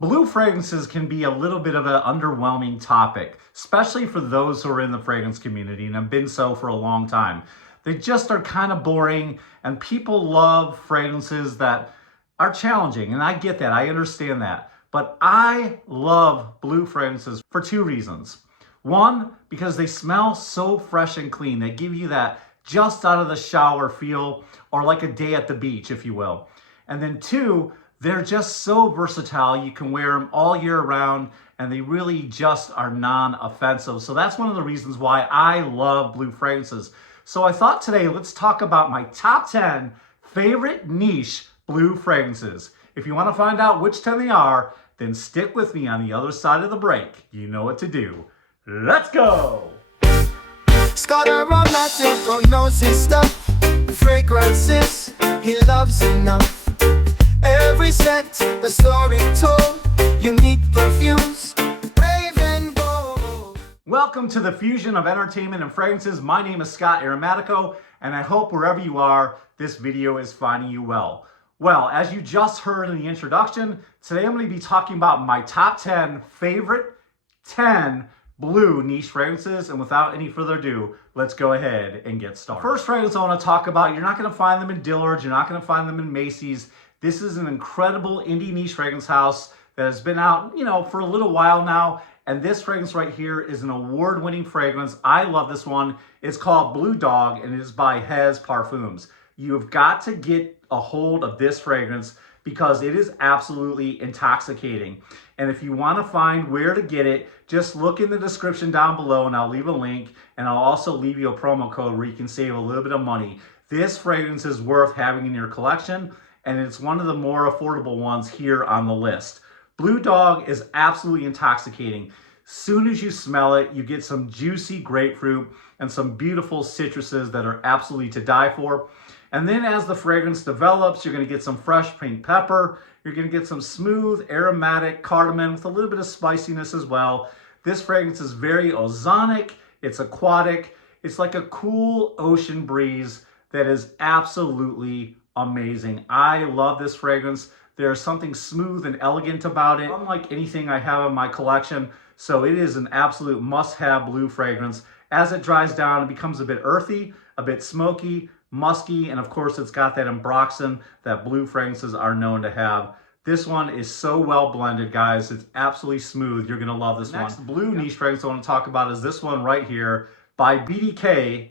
Blue fragrances can be a little bit of an underwhelming topic, especially for those who are in the fragrance community and have been so for a long time. They just are kind of boring, and people love fragrances that are challenging, and I get that, I understand that. But I love blue fragrances for two reasons. One, because they smell so fresh and clean. They give you that just out of the shower feel, or like a day at the beach, if you will. And then two, they're just so versatile. You can wear them all year round, and they really just are non-offensive. So that's one of the reasons why I love blue fragrances. So I thought today, let's talk about my top 10 favorite niche blue fragrances. If you want to find out which 10 they are, then stick with me on the other side of the break. You know what to do. Let's go! Scott Aromatico knows his stuff. Fragrances he loves enough. Every scent, a story told. Unique perfumes, brave and bold. Welcome to the fusion of entertainment and fragrances. My name is Scott Aromatico, and I hope wherever you are, this video is finding you well. Well, as you just heard in the introduction, today I'm going to be talking about my top 10 favorite 10 blue niche fragrances, and without any further ado, let's go ahead and get started. First fragrance I want to talk about, you're not going to find them in Dillard's, you're not going to find them in Macy's. This is an incredible indie niche fragrance house that has been out, for a little while now. And this fragrance right here is an award-winning fragrance. I love this one. It's called Blue Dog, and it is by Hez Parfums. You have got to get a hold of this fragrance because it is absolutely intoxicating. And if you want to find where to get it, just look in the description down below, and I'll leave a link, and I'll also leave you a promo code where you can save a little bit of money. This fragrance is worth having in your collection, and it's one of the more affordable ones here on the list. Blue Dog is absolutely intoxicating. Soon as you smell it, you get some juicy grapefruit and some beautiful citruses that are absolutely to die for. And then as the fragrance develops, you're going to get some fresh pink pepper. You're going to get some smooth aromatic cardamom with a little bit of spiciness as well. This fragrance is very ozonic. It's aquatic. It's like a cool ocean breeze that is absolutely amazing. I love this fragrance. There's something smooth and elegant about it, unlike anything I have in my collection. So it is an absolute must-have blue fragrance. As it dries down, it becomes a bit earthy, a bit smoky, musky, and of course it's got that ambroxan that blue fragrances are known to have. This one is so well blended, guys. It's absolutely smooth. You're gonna love this one. Next blue niche fragrance I want to talk about is this one right here by BDK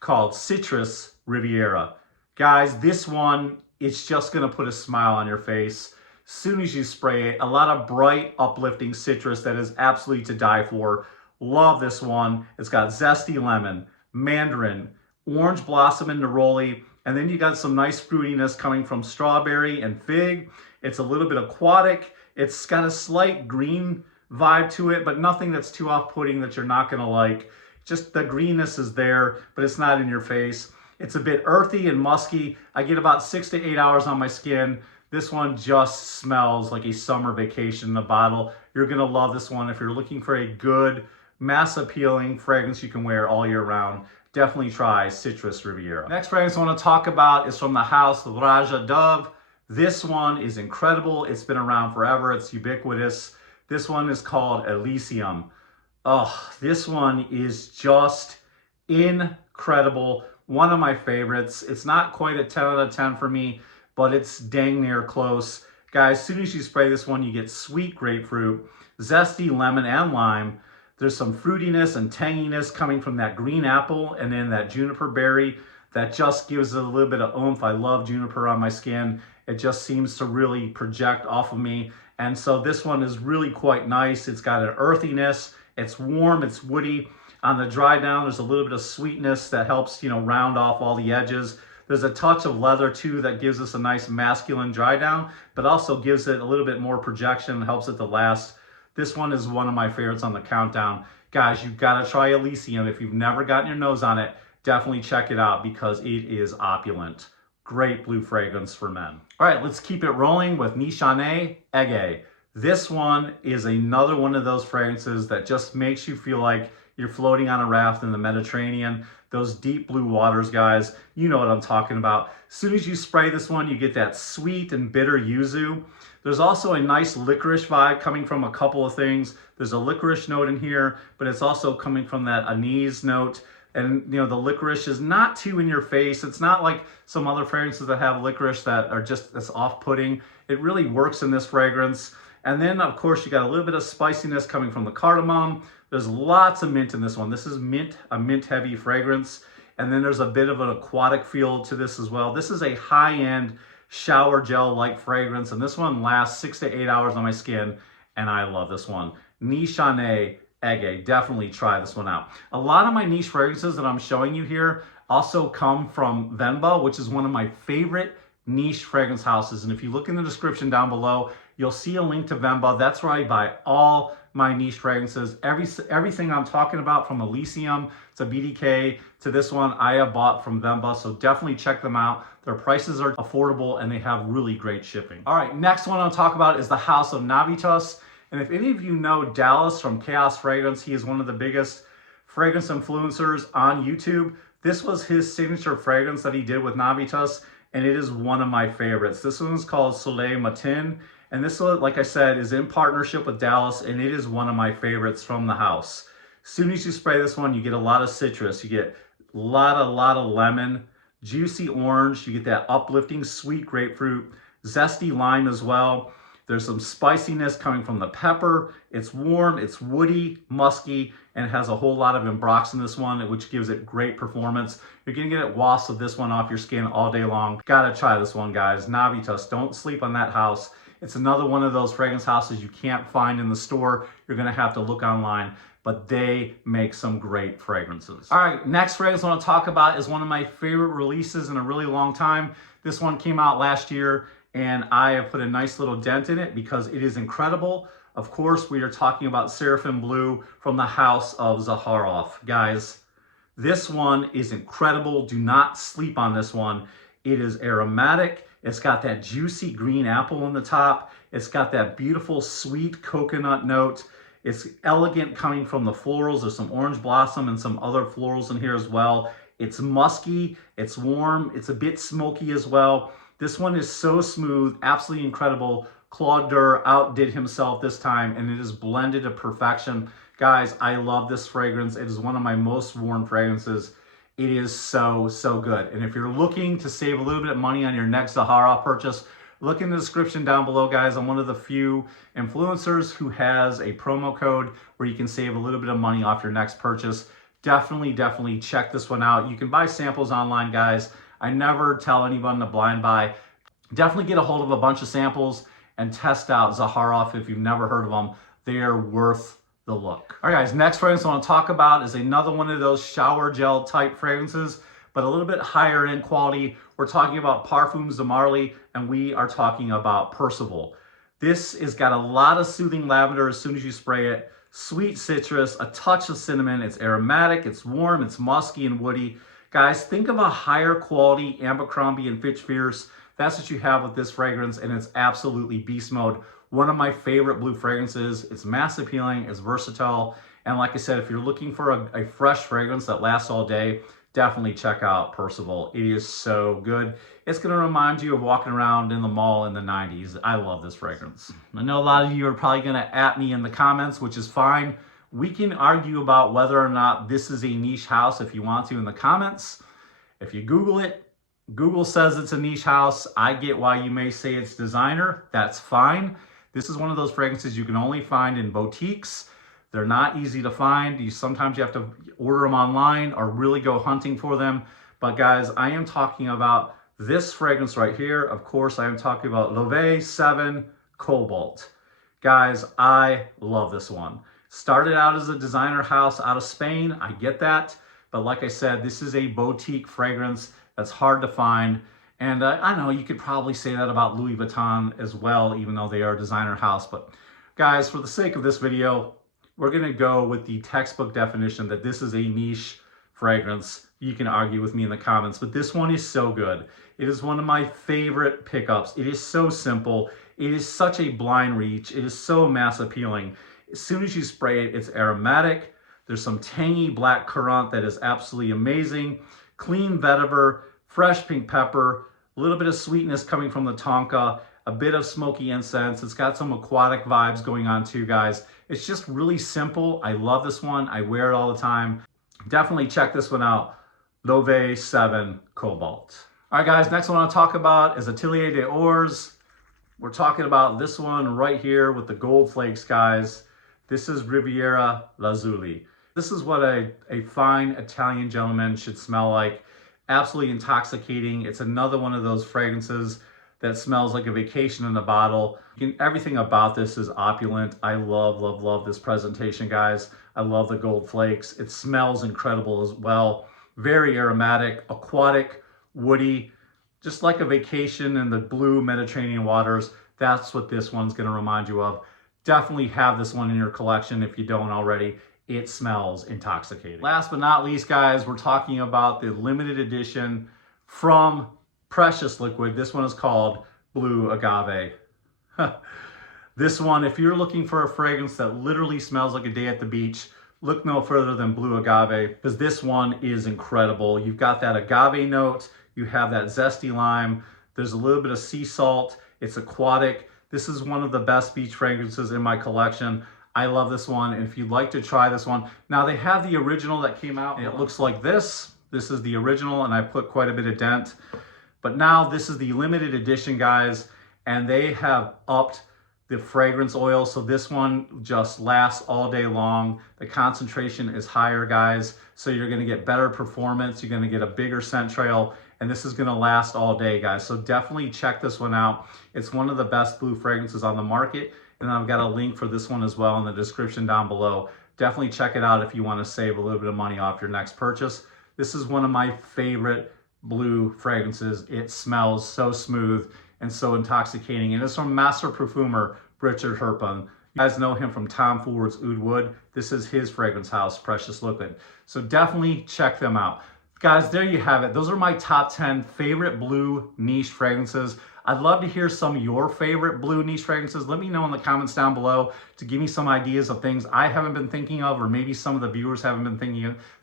called Citrus Riviera. Guys, this one, it's just gonna put a smile on your face as soon as you spray it. A lot of bright, uplifting citrus that is absolutely to die for. Love this one. It's got zesty lemon, mandarin, orange blossom and neroli, and then you got some nice fruitiness coming from strawberry and fig. It's a little bit aquatic. It's got a slight green vibe to it, but nothing that's too off-putting that you're not gonna like. Just the greenness is there, but it's not in your face. It's a bit earthy and musky. I get about 6 to 8 hours on my skin. This one just smells like a summer vacation in a bottle. You're gonna love this one. If you're looking for a good, mass appealing fragrance you can wear all year round, definitely try Citrus Riviera. Next fragrance I want to talk about is from the house Roja Dove. This one is incredible. It's been around forever. It's ubiquitous. This one is called Elysium. Oh, this one is just incredible. One of my favorites. It's not quite a 10 out of 10 for me, but it's dang near close. Guys, as soon as you spray this one, you get sweet grapefruit, zesty lemon and lime. There's some fruitiness and tanginess coming from that green apple and then that juniper berry that just gives it a little bit of oomph. I love juniper on my skin. It just seems to really project off of me. And so this one is really quite nice. It's got an earthiness. It's warm, it's woody. On the dry down, there's a little bit of sweetness that helps, round off all the edges. There's a touch of leather too that gives us a nice masculine dry down, but also gives it a little bit more projection and helps it to last. This one is one of my favorites on the countdown. Guys, you've got to try Elysium. If you've never gotten your nose on it, definitely check it out because it is opulent. Great blue fragrance for men. All right, let's keep it rolling with Nishane Ege. This one is another one of those fragrances that just makes you feel like you're floating on a raft in the Mediterranean. Those deep blue waters, guys, you know what I'm talking about. As soon as you spray this one, you get that sweet and bitter yuzu. There's also a nice licorice vibe coming from a couple of things. There's a licorice note in here, but it's also coming from that anise note. And you know, the licorice is not too in your face. It's not like some other fragrances that have licorice that are just as off-putting. It really works in this fragrance. And then of course you got a little bit of spiciness coming from the cardamom. There's lots of mint in this one. This is a mint heavy fragrance. And then there's a bit of an aquatic feel to this as well. This is a high-end shower gel-like fragrance, and this one lasts 6 to 8 hours on my skin, and I love this one. Nishane Ege, definitely try this one out. A lot of my niche fragrances that I'm showing you here also come from Venba, which is one of my favorite niche fragrance houses. And if you look in the description down below, you'll see a link to Venba. That's where I buy all my niche fragrances. Everything I'm talking about, from Elysium to BDK to this one, I have bought from Venba, so definitely check them out. Their prices are affordable and they have really great shipping. All right, next one I'll talk about is the house of Aventus. And if any of you know Dallas from Chaos Fragrance, he is one of the biggest fragrance influencers on YouTube. This was his signature fragrance that he did with Aventus, and it is one of my favorites. This one is called Soleil Matin. And this, like I said, is in partnership with Dallas, and it is one of my favorites from the house. As soon as you spray this one, you get a lot of citrus. You get a lot of lemon, juicy orange. You get that uplifting sweet grapefruit, zesty lime as well. There's some spiciness coming from the pepper. It's warm, it's woody, musky, and it has a whole lot of ambrox in this one, which gives it great performance. You're gonna get wafts of this one off your skin all day long. Gotta try this one, guys. Aventus, don't sleep on that house. It's another one of those fragrance houses you can't find in the store. You're gonna have to look online, but they make some great fragrances. All right, next fragrance I wanna talk about is one of my favorite releases in a really long time. This one came out last year, and I have put a nice little dent in it because it is incredible. Of course, we are talking about Seraphim Blue from the house of Zaharoff. Guys, this one is incredible. Do not sleep on this one. It is aromatic. It's got that juicy green apple on the top. It's got that beautiful sweet coconut note. It's elegant coming from the florals. There's some orange blossom and some other florals in here as well. It's musky, it's warm, it's a bit smoky as well. This one is so smooth, absolutely incredible. Claude Durr outdid himself this time, and it is blended to perfection. Guys, I love this fragrance. It is one of my most worn fragrances. It is so good. And if you're looking to save a little bit of money on your next Zaharoff purchase, look in the description down below, guys. I'm one of the few influencers who has a promo code where you can save a little bit of money off your next purchase. Definitely check this one out. You can buy samples online, guys. I never tell anyone to blind buy. Definitely get a hold of a bunch of samples and test out Zaharoff if you've never heard of them. They are worth the look. All right, guys, next fragrance I want to talk about is another one of those shower gel type fragrances, but a little bit higher in quality. We're talking about Parfums de Marly, and we are talking about Percival. This has got a lot of soothing lavender as soon as you spray it, sweet citrus, a touch of cinnamon. It's aromatic, it's warm, it's musky and woody. Guys, think of a higher quality Abercrombie and Fitch Fierce. That's what you have with this fragrance, and it's absolutely beast mode. One of my favorite blue fragrances. It's mass appealing, it's versatile, and like I said, if you're looking for a fresh fragrance that lasts all day, definitely check out Percival. It is so good. It's going to remind you of walking around in the mall in the 90s. I love this fragrance. I know a lot of you are probably going to at me in the comments, which is fine. We can argue about whether or not this is a niche house if you want to in the comments. If you Google it, Google says it's a niche house. I get why you may say it's designer. That's fine. This is one of those fragrances you can only find in boutiques. They're not easy to find. Sometimes you have to order them online or really go hunting for them. But guys, I am talking about this fragrance right here. Of course, I am talking about Loewe 7 Cobalt. Guys, I love this one. Started out as a designer house out of Spain. I get that. But like I said, this is a boutique fragrance that's hard to find. And I know you could probably say that about Louis Vuitton as well, even though they are a designer house. But guys, for the sake of this video, we're gonna go with the textbook definition that this is a niche fragrance. You can argue with me in the comments, but this one is so good. It is one of my favorite pickups. It is so simple. It is such a blind reach. It is so mass appealing. As soon as you spray it, it's aromatic. There's some tangy black currant that is absolutely amazing. Clean vetiver, fresh pink pepper, a little bit of sweetness coming from the tonka, a bit of smoky incense. It's got some aquatic vibes going on too, guys. It's just really simple. I love this one. I wear it all the time. Definitely check this one out. Loewe 7 Cobalt. All right, guys, next one I want to talk about is Atelier des Ors. We're talking about this one right here with the gold flakes, guys. This is Riviera Lazuli. This is what a fine Italian gentleman should smell like. Absolutely intoxicating. It's another one of those fragrances that smells like a vacation in a bottle. Everything about this is opulent. I love, love, love this presentation, guys. I love the gold flakes. It smells incredible as well. Very aromatic, aquatic, woody, just like a vacation in the blue Mediterranean waters. That's what this one's gonna remind you of. Definitely have this one in your collection if you don't already. It smells intoxicating. Last but not least, guys, we're talking about the limited edition from Precious Liquid. This one is called Blue Agave. This one, if you're looking for a fragrance that literally smells like a day at the beach, look no further than Blue Agave, because this one is incredible. You've got that agave note, you have that zesty lime, there's a little bit of sea salt, it's aquatic. This is one of the best beach fragrances in my collection. I love this one, and if you'd like to try this one, now they have the original that came out, and it looks like this. This is the original, and I put quite a bit of dent. But now this is the limited edition, guys, and they have upped the fragrance oil, so this one just lasts all day long. The concentration is higher, guys, so you're gonna get better performance, you're gonna get a bigger scent trail, and this is gonna last all day, guys. So definitely check this one out. It's one of the best blue fragrances on the market, and I've got a link for this one as well in the description down below. Definitely check it out if you wanna save a little bit of money off your next purchase. This is one of my favorite blue fragrances. It smells so smooth and so intoxicating, and it's from master perfumer Richard Herpin. You guys know him from Tom Ford's Oud Wood. This is his fragrance house, Precious Liquid. So definitely check them out. Guys, there you have it. Those are my top 10 favorite blue niche fragrances. I'd love to hear some of your favorite blue niche fragrances. Let me know in the comments down below to give me some ideas of things I haven't been thinking of, or maybe some of the viewers haven't been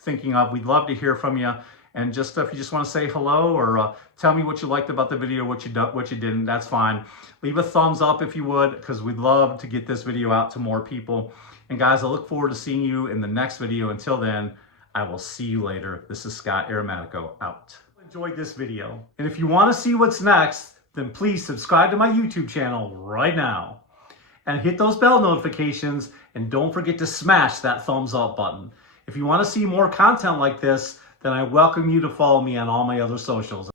thinking of. We'd love to hear from you. And just if you just want to say hello, or tell me what you liked about the video, what you didn't, that's fine. Leave a thumbs up if you would, because we'd love to get this video out to more people. And guys, I look forward to seeing you in the next video. Until then, I will see you later. This is Scott Aromatico out. Enjoyed this video. And if you want to see what's next, then please subscribe to my YouTube channel right now. And hit those bell notifications, and don't forget to smash that thumbs up button. If you want to see more content like this, then I welcome you to follow me on all my other socials.